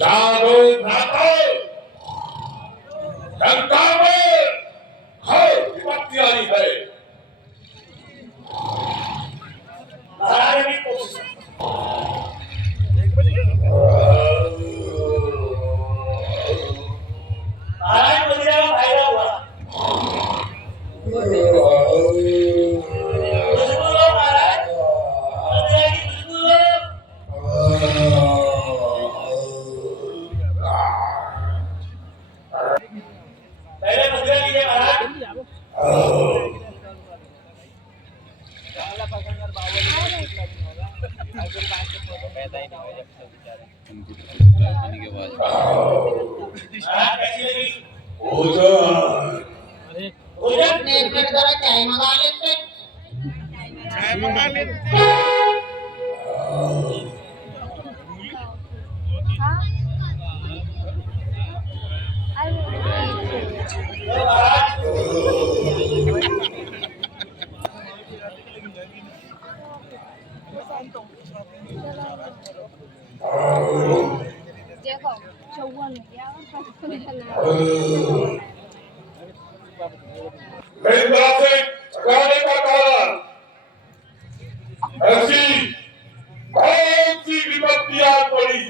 जागो भ्राता, लंका में घोर विपत्ति आई है। महाराज भी कोशिश महाराज मुझे फायदा हुआ। दुश्मन लोग महाराज मदिरा की दुश्मन लोग पहले मदिरा लीजिए महाराज। पैदा ही नहीं हुआ जब से बेचारे खाने के बाद। महाराज कैसी लगी? अपने अपने द्वारा चाय मंगा लेते। देखो 54 इंद्रा से चकराने का कारण ऐसी कौन सी विपत्ति आ पड़ी?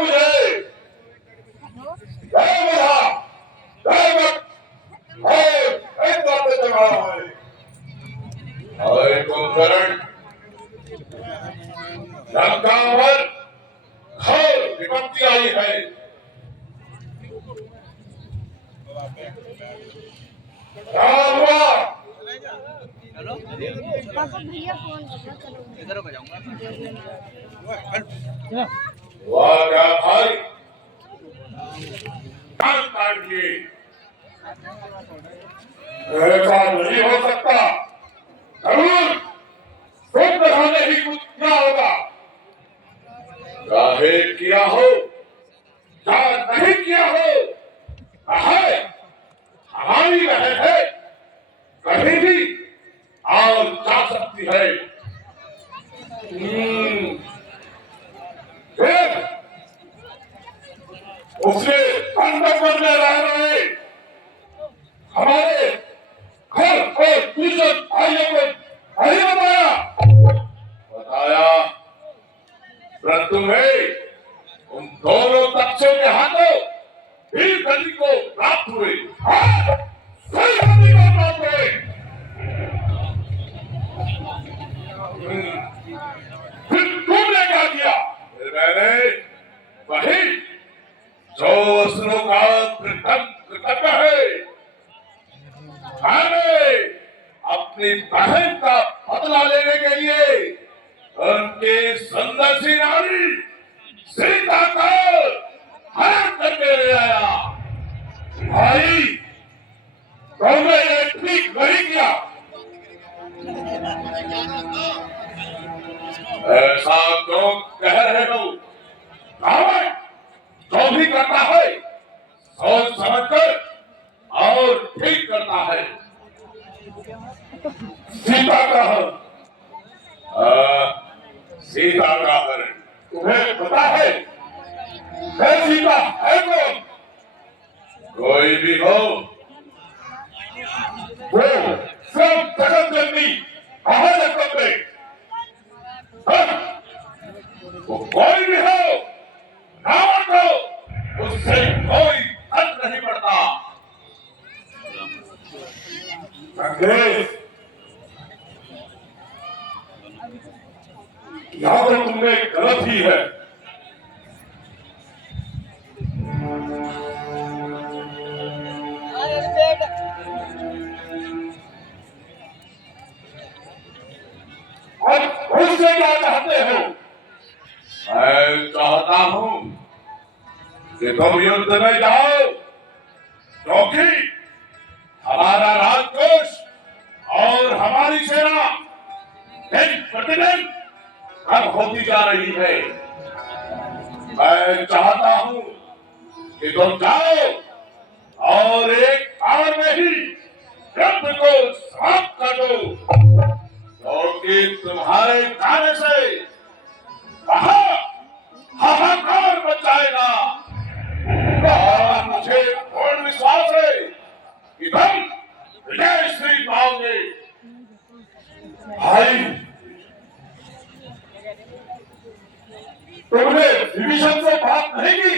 मुझे इंद्रा से चकराना है। और कुंभकर्ण लंका पर घोर विपत्ति आई है। क्या हुआ? पापा भैया फोन कर रहा, चलो इधर हो जाऊंगा। वाह क्या भाई, कान काट लिए। ऐसा नहीं हो सकता। जरूर खुद रहने ही कुछ किया होगा। चाहे किया हो या नहीं किया हो, है हमारी बहन है, कहीं भी और जा सकती है। फिर उसने अंडरवर्ल्ड में रह रहे हमारे घर और दूसरे भाइयों को नहीं बताया, परंतु मैं उन दोनों पक्षों के हाथों वीर गति को प्राप्त हुए। सही गति को प्राप्त हुए। फिर तुमने क्या किया? फिर मैंने वही जो असुरों का कर्तव्य है, मैंने अपनी बहन का बदला लेने के लिए उनके सुंदर सी नारी सीता को हरण करके ले आया। भाई तुमने ये ठीक नहीं किया। ऐसा क्यों कह रहे हो? जो भी करता है सोच समझकर और ठीक करता है। सीता का सीता का हरण तुम्हें पता है? सीता है कौन? कोई भी हो, वो सब जगत जननी महाजगत में, वो कोई भी हो, रावण हो, उससे कोई फर्क नहीं पड़ता। अंग्रेज यहाँ तो तुमने गलत ही है। और उससे क्या चाहते हो? मैं चाहता हूं कि तुम युद्ध में जाओ, क्योंकि हमारा राजकोष और हमारी सेना दिन प्रतिदिन कम होती जा रही है। मैं चाहता हूं कि तुम जाओ और एक आवर में ही युद्ध को समाप्त कर दो, क्योंकि तुम्हारे जाने से वहां तुमने विभीषण से बात नहीं की?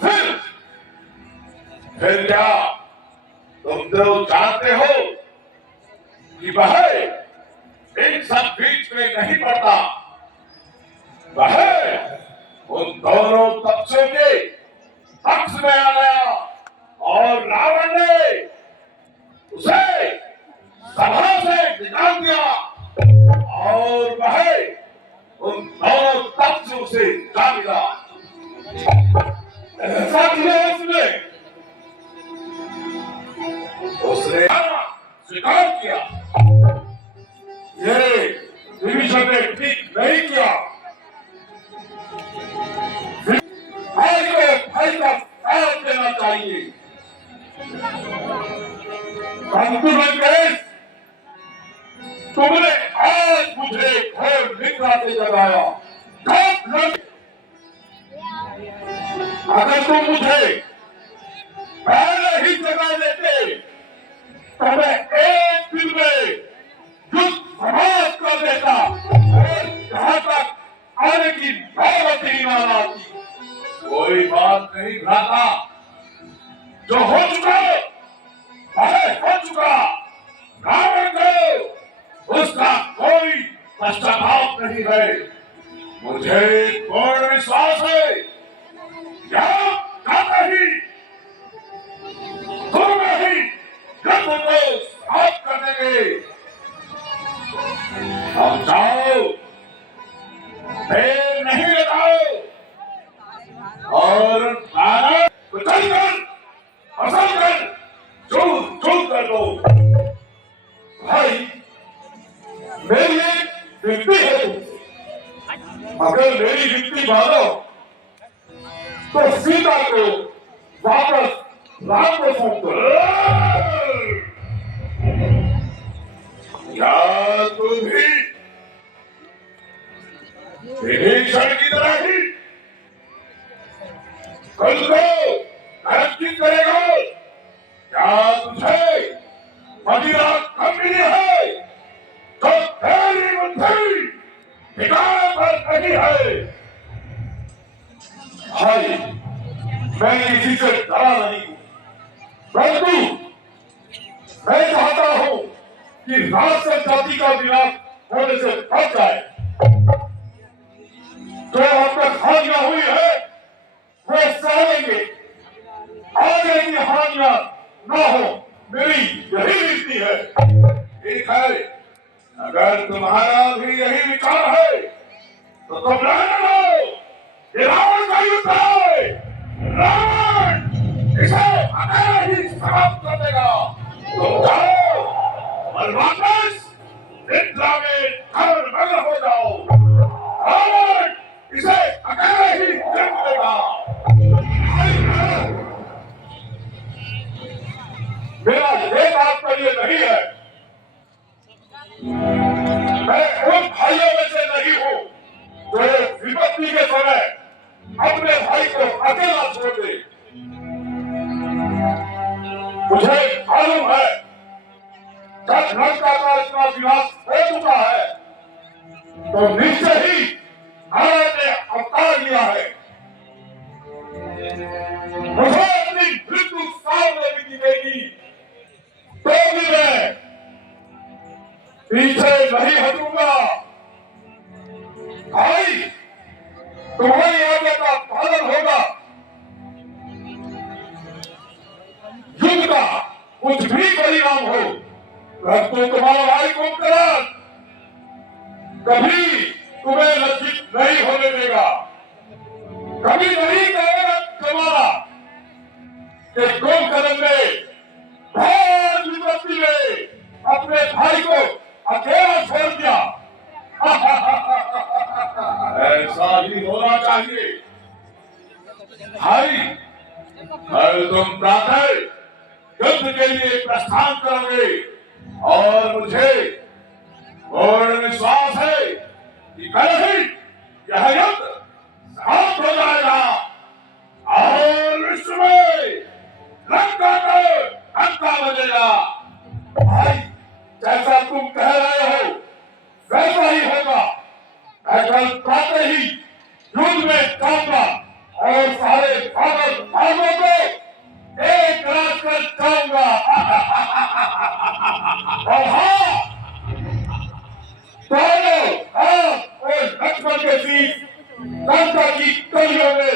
फिर फिर क्या तुम तो जानते हो कि वह इन सब बीच में नहीं पड़ता। वह उन दोनों पक्षों के पक्ष में आ गया और रावण ने उसे सभा से निकाल दिया और वह उन दोनों पक्षों से जा मिला। ऐसा किया उसने स्वीकार किया। ये विभीषण ने ठीक नहीं किया। भाई को भाई का साथ देना चाहिए। परंतु लंकेश, तुमने आज मुझे घोर निद्रा से जगाया। अगर तुम मुझे पहले ही जगा देते तो मैं एक दिन में युद्ध समाप्त कर देता और यहाँ तक आने की नौबत ही ना आती। कोई बात नहीं भ्राता, जो हो चुका वह हो चुका। रावण को उसका कोई पश्चाताप नहीं है। मुझे पूर्ण विश्वास है युद्ध को समाप्त कर देंगे। अब जाओ, देर नहीं लगाओ और चल कर फसल कर चूर चूर कर दो। भाई, मेरी एक विनती है तुमसे, अगर मेरी विनती मानो तो सीता को वापस राम को सौंप दो। क्या तुम भी विभीषण की तरह ही कल को आरक्षित करेगा? क्या तुझे मदिरा कम मिली है तो तेरी बुद्धि ठिकाने पर नहीं है? भाई, मैं किसी से डरा नहीं हूं, परंतु मैं चाहता हूं कि राक्षस जाति का विनाश होने से बच जाए। जो अब तक हानियां हुई है वो सहेंगे, आगे की हानियां ना हो, मेरी यही विनती है। ठीक है, अगर तुम्हारा भी यही विचार है तो तुम रहने दो। ये रावण का युद्ध है। रावण इसे अकेला ही समाप्त कर देगा। तुम जाओ और वापस निद्रा में मग्न हो जाओ। रावण इसे अकेला ही जन्म देगा। मेरा ये बात का ये नहीं है। मैं उन भाइयों में से नहीं हूं जो विपत्ति के समय अपने भाई को अकेला छोड़ दे। मुझे मालूम है जब लंका का इतना विनाश हो चुका है तो निश्चय ही नारायण ने अवतार लिया है। मुझे अपनी मृत्यु सामने भी दिखेगी तो भी मैं पीछे नहीं हटूंगा। भाई, तुम्हारी आज्ञा का पालन होगा। युद्ध का कुछ भी परिणाम हो, परंतु तुम्हारा भाई कुंभकर्ण कभी तुम्हें लज्जित नहीं होने देगा। कभी नहीं कहेगा तुम्हारा कि कुंभकर्ण ने बहुत विपत्ति में अपने भाई को अकेला छोड़ दिया। ऐसा ही होना चाहिए। भाई, कल तुम प्रातः युद्ध के लिए प्रस्थान करोगे और मुझे पूर्ण विश्वास है कि कल ही यह युद्ध समाप्त हो जाएगा और विश्व में लंका का डंका बजेगा। भाई, जैसा तुम कह रहे हो वैसा ही होगा। मैं कल प्रातः ही युद्ध में जाऊंगा और सारे भागों को एक रात कर जाऊंगा। और हाँ, दोनों आप और लक्ष्मण के बीच लंका की कलियों में